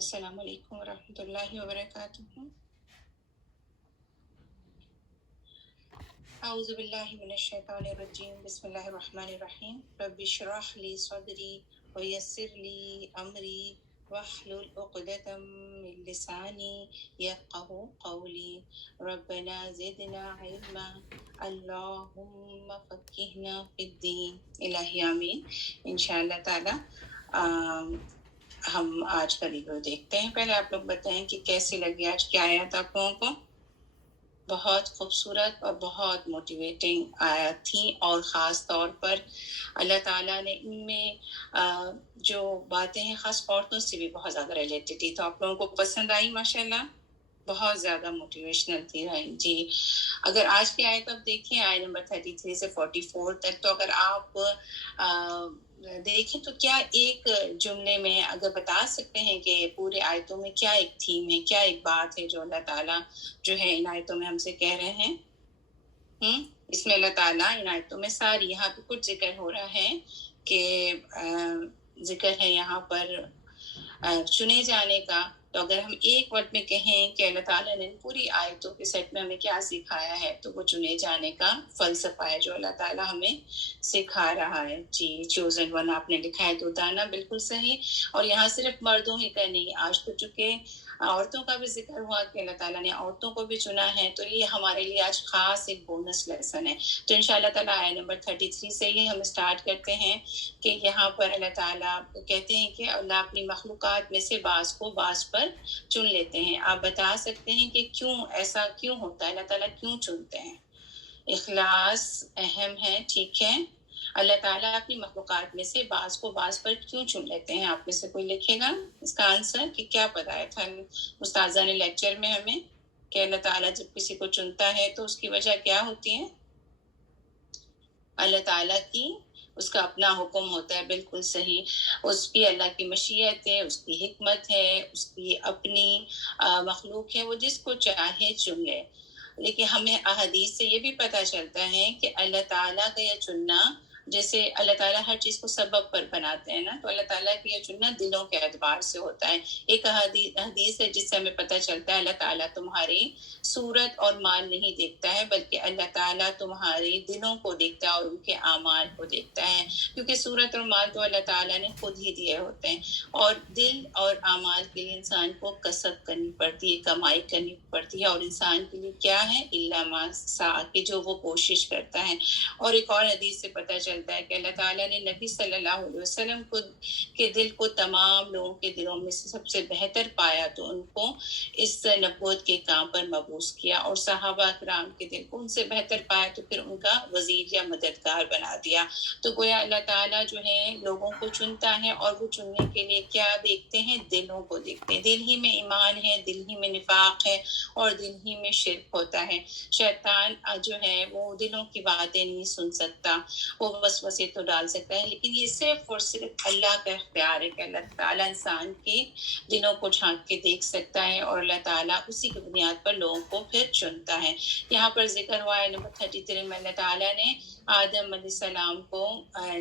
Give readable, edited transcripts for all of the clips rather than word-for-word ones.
السلام علیکم ورحمۃ اللہ وبرکاتہ۔ اعوذ باللہ من الشیطان الرجیم، بسم اللہ الرحمن الرحیم۔ رب اشرح لی صدری ویسر لی امری واحلل عقدۃ من لسانی یفقہوا قولی، ربنا زدنا علما اللہم فقہنا فی الدین۔ الہی آمین۔ انشاءاللہ تعالی ہم آج کا ریویو دیکھتے ہیں۔ پہلے آپ لوگ بتائیں کہ کیسی لگی آج کی آیت آپ لوگوں کو۔ بہت خوبصورت اور بہت موٹیویٹنگ آیت تھی، اور خاص طور پر اللہ تعالیٰ نے ان میں جو باتیں ہیں خاص عورتوں سے بھی بہت زیادہ ریلیٹڈ تھی، تو آپ لوگوں کو پسند آئی ماشاءاللہ، بہت زیادہ موٹیویشنل تھی جی۔ اگر آج کی آیت آپ دیکھیں، آیت نمبر 33 سے 44 تک، تو اگر آپ دیکھیں تو کیا ایک جملے میں اگر بتا سکتے ہیں کہ پورے آیتوں میں کیا ایک تھیم ہے، کیا ایک بات ہے جو اللہ تعالیٰ جو ہے ان آیتوں میں ہم سے کہہ رہے ہیں؟ اس میں اللہ تعالیٰ ان آیتوں میں ساری، یہاں پہ کچھ ذکر ہو رہا ہے کہ ذکر ہے یہاں پر چنے جانے کا۔ تو اگر ہم ایک ورڈ میں کہیں کہ اللہ تعالیٰ نے پوری آیتوں کے سیٹ میں ہمیں کیا سکھایا ہے، تو وہ چنے جانے کا فلسفہ ہے جو اللہ تعالیٰ ہمیں سکھا رہا ہے جی۔ چوزن ون آپ نے لکھا ہے، تو دانا بالکل صحیح۔ اور یہاں صرف مردوں ہی کا نہیں، آج تو چونکہ عورتوں کا بھی ذکر ہوا کہ اللہ تعالیٰ نے عورتوں کو بھی چنا ہے، تو یہ ہمارے لیے آج خاص ایک بونس لیسن ہے۔ تو انشاءاللہ تعالیٰ آیت نمبر 33 سے ہی ہم اسٹارٹ کرتے ہیں کہ یہاں پر اللہ تعالیٰ کہتے ہیں کہ اللہ اپنی مخلوقات میں سے بعض کو بعض پر چن لیتے ہیں۔ آپ بتا سکتے ہیں کہ کیوں ایسا کیوں ہوتا ہے، اللہ تعالیٰ کیوں چنتے ہیں؟ اخلاص اہم ہے، ٹھیک ہے۔ اللہ تعالیٰ اپنی مخلوقات میں سے بعض کو بعض پر کیوں چن لیتے ہیں؟ آپ میں سے کوئی لکھے گا اس کا آنسر کہ کیا بتایا تھا استاذہ نے لیکچر میں ہمیں کہ اللہ تعالیٰ جب کسی کو چنتا ہے تو اس کی وجہ کیا ہوتی ہے؟ اللہ تعالیٰ کی اس کا اپنا حکم ہوتا ہے، بالکل صحیح۔ اس کی اللہ کی مشیت ہے، اس کی حکمت ہے، اس کی اپنی مخلوق ہے، وہ جس کو چاہے چن لے۔ لیکن ہمیں احادیث سے یہ بھی پتہ چلتا ہے کہ اللہ تعالیٰ کا یہ چننا، جیسے اللہ تعالیٰ ہر چیز کو سبب پر بناتے ہیں نا، تو اللہ تعالیٰ کا یہ چننا دلوں کے اعتبار سے ہوتا ہے۔ ایک حدیث ہے جس سے ہمیں پتہ چلتا ہے اللہ تعالیٰ تمہاری صورت اور مال نہیں دیکھتا ہے، بلکہ اللہ تعالیٰ تمہارے دلوں کو دیکھتا ہے اور ان کے اعمال کو دیکھتا ہے، کیونکہ صورت اور مال تو اللہ تعالیٰ نے خود ہی دیے ہوتے ہیں، اور دل اور اعمال کے لیے انسان کو کسب کرنی پڑتی ہے، کمائی کرنی پڑتی ہے، اور انسان کے لیے کیا ہے؟ الا ما سعی، کہ جو وہ کوشش کرتا ہے۔ اور ایک اور حدیث سے پتہ چلتا ہے کہ اللہ تعالیٰ نے نبی صلی اللہ علیہ وسلم کو کے دل کو تمام لوگوں کے دلوں میں سے سب سے بہتر پایا، تو ان کو اس نبوت کے کام پر مبعوث کیا، اور صحابہ کرام کے دل کو ان سے بہتر پایا تو پھر ان کا وزیر یا مددگار بنا دیا۔ تو گویا اللہ تعالیٰ جو ہے لوگوں کو چنتا ہے، اور وہ چننے کے لیے کیا دیکھتے ہیں؟ دلوں کو دیکھتے ہیں۔ دل ہی میں ایمان ہے، دل ہی میں نفاق ہے، اور دل ہی میں شرک ہوتا ہے۔ شیطان جو ہے وہ دلوں کی باتیں نہیں سن سکتا، وہ وسوسے تو ڈال سکتا ہے، لیکن یہ صرف اور صرف اللہ کا اختیار ہے کہ اللہ تعالیٰ انسان کے دلوں کو جھانک کے دیکھ سکتا ہے، اور اللہ تعالیٰ اسی کی بنیاد پر لوگوں کو پھر چنتا ہے۔ یہاں پر ذکر ہوا ہے نمبر 33 میں اللہ تعالیٰ نے آدم علیہ السلام کو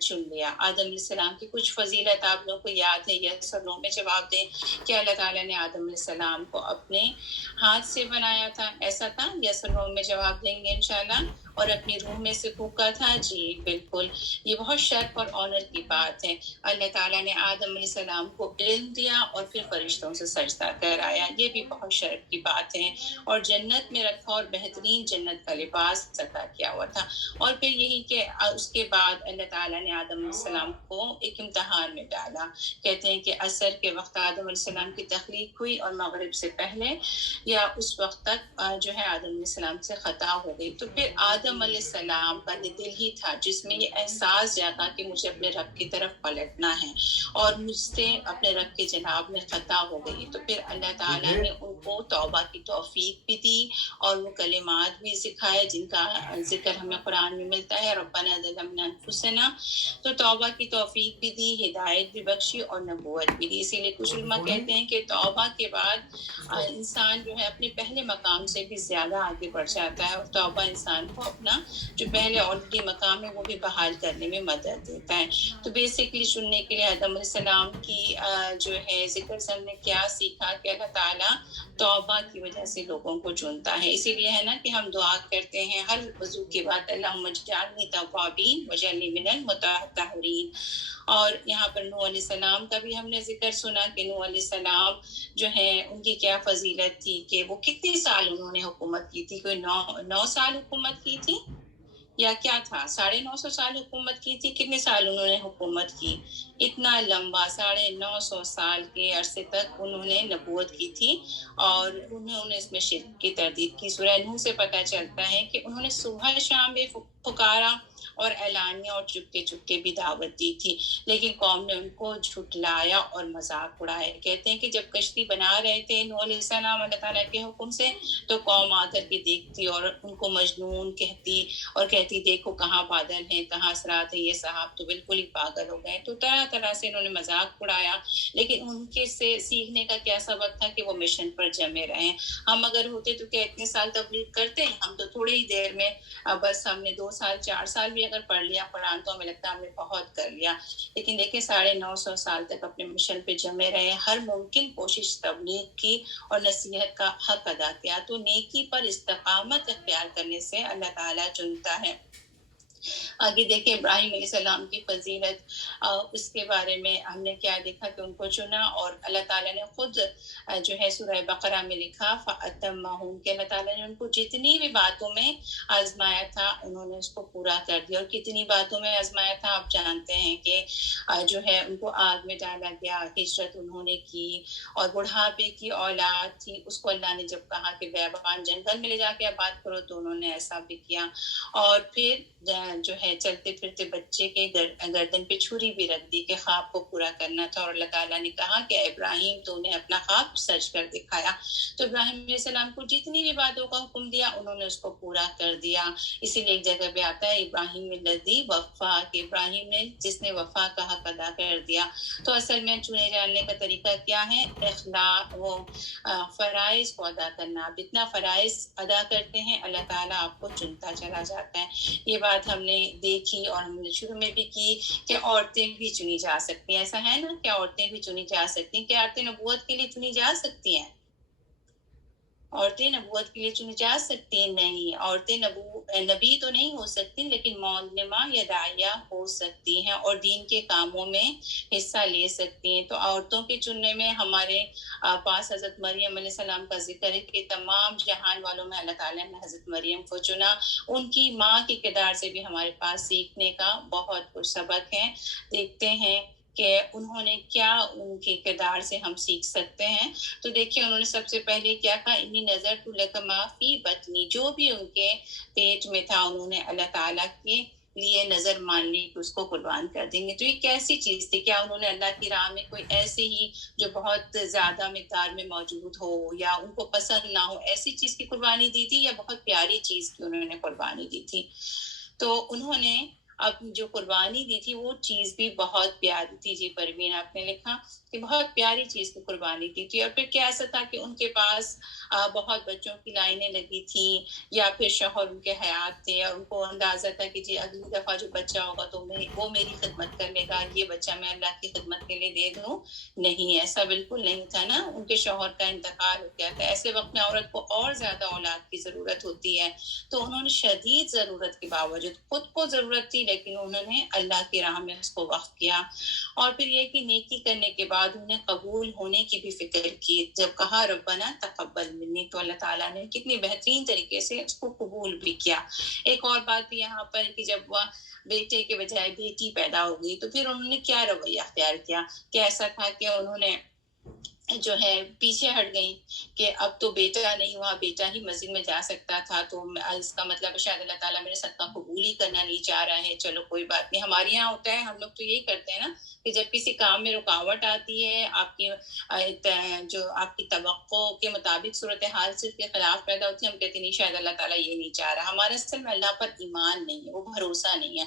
چن لیا۔ آدم علیہ السلام کی کچھ فضیلت آپ لوگوں کو یاد ہے؟ یس اور نو میں جواب دیں کہ اللہ تعالیٰ نے آدم علیہ السلام کو اپنے ہاتھ سے بنایا تھا، ایسا تھا؟ یس اور نو میں جواب دیں گے انشاءاللہ۔ اور اپنی روح میں سے پھونکا تھا، جی بالکل۔ یہ بہت شرف اور آنر کی بات ہے۔ اللہ تعالیٰ نے آدم علیہ السلام کو علم دیا اور پھر فرشتوں سے سجدہ کرایا، یہ بھی بہت شرف کی بات ہے۔ اور جنت میں رکھا اور بہترین جنت کا لباس عطا کیا ہوا تھا۔ اور پھر یہی کہ اس کے بعد اللہ تعالیٰ نے آدم علیہ السلام کو ایک امتحان میں ڈالا۔ کہتے ہیں کہ عصر کے وقت آدم علیہ السلام کی تخلیق ہوئی، اور مغرب سے پہلے یا اس وقت تک جو ہے آدم علیہ السلام سے خطا ہو گئی۔ تو پھر آدم علیہ السلام کا دل ہی تھا جس میں یہ احساس جاتا کہ مجھے اپنے رب کی طرف پلٹنا ہے، اور مجھ سے اپنے رب کے جناب میں خطا ہو گئی۔ تو پھر اللہ تعالیٰ نے ان کو توبہ کی توفیق بھی دی، اور وہ کلمات بھی سکھائے جن کا ذکر ہمیں قرآن میں ملتا ہے، ربنا ظلمنا انفسنا۔ تو توبہ کی توفیق بھی دی، ہدایت بھی بخشی، اور نبوت بھی دی۔ اسی لیے کچھ علماء کہتے ہیں کہ توبہ کے بعد انسان جو ہے اپنے پہلے مقام سے بھی زیادہ آگے بڑھ جاتا ہے، اور توبہ انسان کو اپنا جو پہلے آلریڈی مقام ہے وہ بھی بحال کرنے میں مدد دیتا ہے. تو بیسکلی سننے کے لیے آدم علیہ السلام کی جو ہے ذکر سے ہم نے کیا سیکھا کہ اللہ تعالیٰ توبہ کی وجہ سے لوگوں کو چنتا ہے. اسی لیے ہے نا کہ ہم دعا کرتے ہیں ہر وضو کے بعد اللہم اجعلنی توابین واجعلنی من المتطہرین. اور یہاں پر نوح علیہ السلام کا بھی ہم نے ذکر سنا کہ نوح علیہ السلام جو ہے ان کی کیا فضیلت تھی کہ وہ کتنے سال انہوں نے حکومت کی تھی. کوئی 9 سال حکومت کی تھی یا کیا تھا, 950 سال حکومت کی تھی. کتنے سال انہوں نے حکومت کی؟ اتنا لمبا 950 سال کے عرصے تک انہوں نے نبوت کی تھی اور انہوں نے اس میں شرک کی تردید کی. سورہ نوح سے پتہ چلتا ہے کہ انہوں نے صبح شام بھی پکارا اور اعلانیہ اور چپکے چپکے بھی دعوت دی تھی, لیکن قوم نے ان کو جھٹلایا اور مذاق اڑایا. کہتے ہیں کہ جب کشتی بنا رہے تھے نوح علیہ السلام اللہ تعالیٰ کے حکم سے, تو قوم آ کر کے دیکھتی اور ان کو مجنون کہتی اور کہتی دیکھو کہاں بادل ہیں, کہاں اسرات ہیں, یہ صاحب تو بالکل ہی پاگل ہو گئے. تو طرح طرح سے انہوں نے مذاق اڑایا, لیکن ان کے سے سیکھنے کا کیا سبق تھا کہ وہ مشن پر جمے رہے. ہم اگر ہوتے تو کیا اتنے سال تبلیغ کرتے؟ ہم تو تھوڑے ہی دیر میں بس ہم نے 2 سال 4 سال بھی اگر پڑھ لیا قرآن تو ہمیں لگتا ہے ہم نے بہت کر لیا. لیکن دیکھیں 950 سال تک اپنے مشن پہ جمے رہے, ہر ممکن کوشش تبلیغ کی اور نصیحت کا حق ادا کیا. تو نیکی پر استقامت اختیار کرنے سے اللہ تعالیٰ چنتا ہے. آگے دیکھیں ابراہیم علیہ السلام کی فضیلت, اس کے بارے میں ہم نے کیا دیکھا کہ ان کو چنا اور اللہ تعالیٰ نے خود جو ہے سورہ بقرہ میں لکھا فَأَتَمَّهُمْ کہ اللہ تعالیٰ نے ان کو جتنی بھی باتوں میں آزمایا تھا انہوں نے اس کو پورا کر دیا. اور کتنی باتوں میں آزمایا تھا آپ جانتے ہیں کہ جو ہے ان کو آگ میں ڈالا گیا, ہجرت انہوں نے کی, اور بڑھاپے کی اولاد تھی اس کو اللہ نے جب کہا کہ بیابان جنگل میں لے جا کے آباد کرو تو انہوں نے ایسا بھی کیا. اور پھر جو ہے چلتے پھرتے بچے کے گردن پہ چھری بھی رکھ دی کہ خواب کو پورا کرنا تھا, اور اللہ تعالیٰ نے کہا کہ ابراہیم تو انہیں اپنا خواب سچ کر دکھایا. تو ابراہیم علیہ السلام کو جتنی بھی باتوں کا حکم دیا انہوں نے اس کو پورا کر دیا. اسی لیے ایک جگہ پہ آتا ہے ابراہیم الذی وفا کہ ابراہیم نے جس نے وفا کا حق ادا کر دیا. تو اصل میں چنے جاننے کا طریقہ کیا ہے؟ اخلاق, وہ فرائض کو ادا کرنا. آپ جتنا فرائض ادا کرتے ہیں اللہ تعالیٰ آپ کو چنتا چلا جاتا ہے. یہ بات ہم نے دیکھی اور ہم نے شروع میں بھی کی کہ عورتیں بھی چنی جا سکتی ہیں. ایسا ہے نا کہ عورتیں بھی چنی جا سکتی ہیں. کیا عورتیں نبوت کے لیے چنی جا سکتی ہیں؟ عورتیں نبوت کے لیے چنی جا سکتی ہیں؟ نہیں, عورتیں نبی تو نہیں ہو سکتی لیکن معلمہ یا داعیہ ہو سکتی ہیں اور دین کے کاموں میں حصہ لے سکتی ہیں. تو عورتوں کے چننے میں ہمارے پاس حضرت مریم علیہ السلام کا ذکر ہے کہ تمام جہان والوں میں اللہ تعالیٰ نے حضرت مریم کو چنا. ان کی ماں کے کردار سے بھی ہمارے پاس سیکھنے کا بہت کچھ سبق ہے. دیکھتے ہیں کہ انہوں نے کیا ان کے کردار سے ہم سیکھ سکتے ہیں. تو دیکھیں انہوں نے سب سے پہلے کیا کہا, انی نظرت لک ما فی بطنی, جو بھی ان کے پیٹ میں تھا انہوں نے اللہ تعالیٰ کے لیے نظر مان لی کہ اس کو قربان کر دیں گے. تو یہ کیسی چیز تھی؟ کیا انہوں نے اللہ کی راہ میں کوئی ایسے ہی جو بہت زیادہ مقدار میں موجود ہو یا ان کو پسند نہ ہو ایسی چیز کی قربانی دی تھی, یا بہت پیاری چیز کی انہوں نے قربانی دی تھی؟ تو انہوں نے اب جو قربانی دی تھی وہ چیز بھی بہت پیاری تھی. جی پروین آپ نے لکھا کہ بہت پیاری چیز کی قربانی دی تھی. اور پھر کیا ایسا تھا کہ ان کے پاس بہت بچوں کی لائنیں لگی تھیں, یا پھر شوہر ان کے حیات تھے اور ان کو اندازہ تھا کہ جی اگلی دفعہ جو بچہ ہوگا تو وہ میری خدمت کر لے گا, یہ بچہ میں اللہ کی خدمت کے لیے دے دوں؟ نہیں, ایسا بالکل نہیں تھا نا. ان کے شوہر کا انتقال ہو گیا تھا. ایسے وقت میں عورت کو اور زیادہ اولاد کی ضرورت ہوتی ہے. تو انہوں نے شدید ضرورت کے باوجود, خود کو ضرورت تھی لیکن انہوں نے اللہ کی راہ میں اس کو وقف کیا. اور پھر یہ کہ نیکی کرنے کے بعد انہیں قبول ہونے کی بھی فکر کی. جب کہا ربنا تقبل منی تو اللہ تعالیٰ نے کتنی بہترین طریقے سے اس کو قبول بھی کیا. ایک اور بات بھی یہاں پر کہ جب وہ بیٹے کے بجائے بیٹی پیدا ہو گئی تو پھر انہوں نے کیا رویہ اختیار کیا. کہ ایسا تھا کہ انہوں نے جو ہے پیچھے ہٹ گئی کہ اب تو بیٹا نہیں ہوا, بیٹا ہی مسجد میں جا سکتا تھا, تو اس کا مطلب شاید اللہ تعالیٰ میرے صدقہ قبول ہی کرنا نہیں چاہ رہا ہے. چلو کوئی بات نہیں. ہمارے یہاں ہوتا ہے, ہم لوگ تو یہی کرتے ہیں نا کہ جب کسی کام میں رکاوٹ آتی ہے, آپ کی جو آپ کی توقع کے مطابق صورتحال سے کے خلاف پیدا ہوتی ہے, ہم کہتے ہیں نہیں شاید اللہ تعالیٰ یہ نہیں چاہ رہا. ہمارے اصل میں اللہ پر ایمان نہیں ہے, وہ بھروسہ نہیں ہے.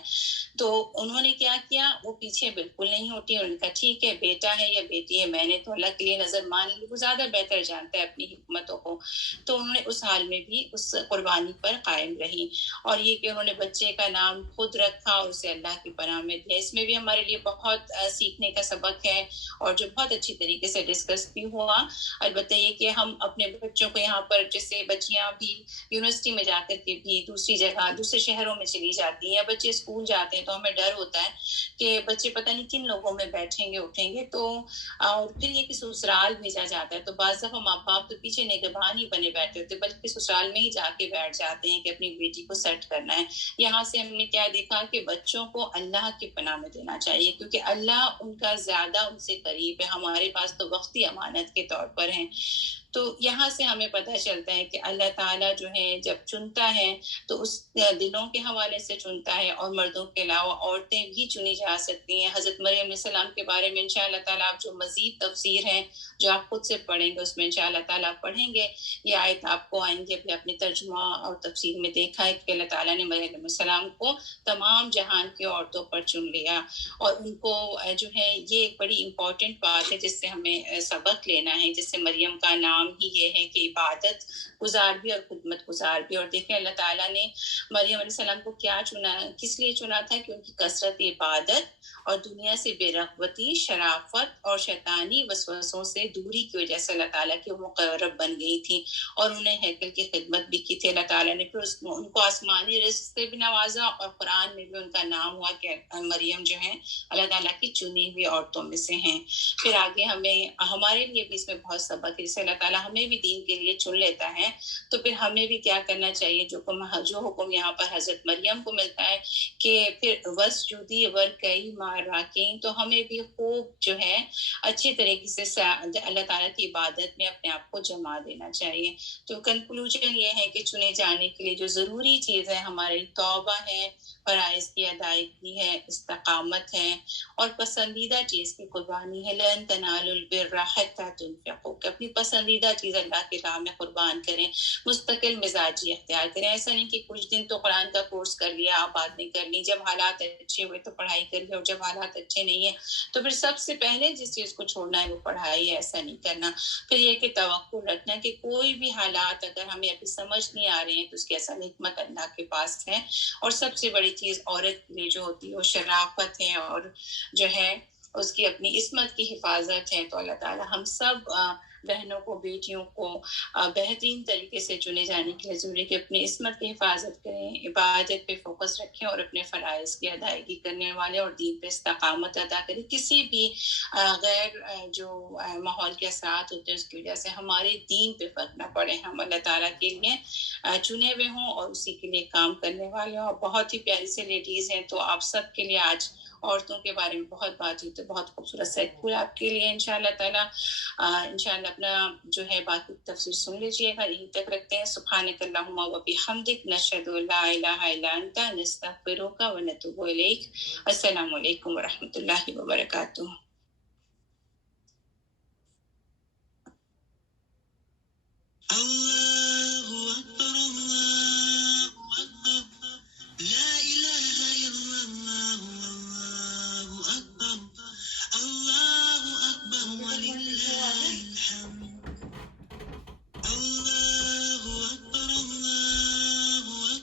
تو انہوں نے کیا کیا, وہ پیچھے بالکل نہیں ہوتی. انہوں نے کہا ٹھیک ہے بیٹا ہے یا بیٹی ہے, میں نے تو اللہ کے لیے نظر نظر مان لی، وہ زیادہ بہتر جانتا ہے اپنی حکمتوں کو. تو انہوں نے اس حال میں بھی اس قربانی پر قائم رہی. اور یہ کہ انہوں نے بچے کا نام خود رکھا اور اسے اللہ کی پناہ میں دیا. اس میں بھی ہمارے لیے بہت سیکھنے کا سبق ہے اور جو بہت اچھی طریقے سے ڈسکس بھی ہوا. البتہ یہ کہ ہم اپنے بچوں کو یہاں پر، جیسے بچیاں بھی یونیورسٹی میں جا کر کے بھی دوسری جگہ دوسرے شہروں میں چلی جاتی ہیں یا بچے اسکول جاتے ہیں، تو ہمیں ڈر ہوتا ہے کہ بچے پتہ نہیں کن لوگوں میں بیٹھیں گے اٹھیں گے. تو اور پھر یہ کہ سسرال بھیجا جاتا ہے تو بعض دفعہ ماں باپ تو پیچھے نگہبان ہی بنے بیٹھے ہوتے، بلکہ سسرال میں ہی جا کے بیٹھ جاتے ہیں کہ اپنی بیٹی کو سیٹ کرنا ہے. یہاں سے ہم نے کیا دیکھا کہ بچوں کو اللہ کی پناہ میں دینا چاہیے، کیونکہ اللہ ان کا زیادہ ان سے قریب ہے. ہمارے پاس تو وقتی امانت کے طور پر ہیں. تو یہاں سے ہمیں پتہ چلتا ہے کہ اللہ تعالیٰ جو ہے جب چنتا ہے تو اس دلوں کے حوالے سے چنتا ہے، اور مردوں کے علاوہ عورتیں بھی چنی جا سکتی ہیں. حضرت مریم علیہ السلام کے بارے میں انشاءاللہ تعالیٰ آپ جو مزید تفسیر ہے جو آپ خود سے پڑھیں گے اس میں انشاءاللہ تعالیٰ پڑھیں گے، یہ آیت آپ کو آئیں گے اپنے ترجمہ اور تفسیر میں دیکھا ہے کہ اللہ تعالیٰ نے مریم علیہ السلام کو تمام جہان کی عورتوں پر چن لیا. اور ان کو جو ہے یہ ایک بڑی امپورٹنٹ بات ہے جس سے ہمیں سبق لینا ہے، جس سے مریم کا نام ہی یہ ہے کہ عبادت گزار بھی اور خدمت گزار بھی. اور دیکھیں اللہ تعالیٰ نے مریم علیہ السلام کو کیا چنا، کس لیے چنا تھا کہ ان کی کثرت عبادت اور دنیا سے بے رغبتی، شرافت اور شیطانی وسوسوں سے دوری کی وجہ سے اللہ تعالیٰ کی مقرب بن گئی تھی. اور انہیں ہیکل کی خدمت بھی کی تھی. اللہ تعالیٰ نے پھر ان کو آسمانی رزق سے بھی نوازا، اور قرآن میں بھی ان کا نام ہوا کہ مریم جو ہے اللہ تعالیٰ کی چنی ہوئی عورتوں میں سے ہیں. پھر آگے ہمارے لیے بھی اس میں بہت سبق ہے. جیسے اللہ تعالیٰ ہمیں بھی دین کے لیے چن لیتا ہے تو پھر ہمیں بھی کیا کرنا چاہیے، جو حکم یہاں پر حضرت مریم کو ملتا ہے کہ پھر وسجودی ورکعی مع الراکعین، تو ہمیں بھی خوب جو ہے اچھی طریقے سے اللہ تعالیٰ کی عبادت میں اپنے آپ کو جما دینا چاہیے. تو کنکلوژن یہ ہے کہ چنے جانے کے لیے جو ضروری چیز ہے ہماری توبہ ہے، فرائض کی ادائیگی ہے، استقامت ہے، اور پسندیدہ چیز کی قربانی ہے. لن تنالوا البر حتى تنفقوا، کہ اپنی پسندیدہ چیز اللہ کی راہ میں قربان کریں. مستقل مزاجی اختیار کریں. ایسا نہیں کہ کچھ دن تو قرآن کا کورس کر لیا آپ بات نہیں کرنی، جب حالات اچھے ہوئے تو پڑھائی کر لی، اور جب حالات اچھے نہیں ہیں تو پھر سب سے پہلے جس چیز کو چھوڑنا ہے وہ پڑھائی ہے. ایسا نہیں کرنا. پھر یہ کہ توقع رکھنا کہ کوئی بھی حالات اگر ہمیں ابھی سمجھ نہیں آ رہے ہیں تو اس کی اصل حکمت اللہ کے پاس ہے. اور سب سے بڑی چیز عورت کے لیے جو ہوتی ہے وہ شرافت ہے اور جو ہے اس کی اپنی عصمت کی حفاظت ہے. تو اللہ تعالیٰ ہم سب بہنوں کو، بیٹیوں کو بہترین طریقے سے چنے جانے کے لیے ضروری کہ اپنی عصمت کی حفاظت کریں، عبادت پہ فوکس رکھیں، اور اپنے فرائض کی ادائیگی کرنے والے اور دین پہ استقامت ادا کریں. کسی بھی غیر جو ماحول کے اثرات ہوتے ہیں اس کی وجہ سے ہمارے دین پہ فرق نہ پڑے، ہم اللہ تعالیٰ کے لیے چنے ہوئے ہوں اور اسی کے لیے کام کرنے والے ہوں. بہت ہی پیاری سے لیڈیز ہیں، تو آپ سب کے لیے آج عورتوں کے بارے میں بہت بات ہوئی، تو بہت خوبصورت سا ایک پھول آپ کے لیے انشاءاللہ تعالیٰ. انشاءاللہ اپنا جو ہے باقی تفسیر سن لیجیے گا. یہیں تک رکھتے ہیں. سبحانک اللہم و بحمدک، نشہد ان لا الہ الا انت، نستغفرک و نتوب الیک. السلام علیکم و رحمۃ اللہ وبرکاتہ.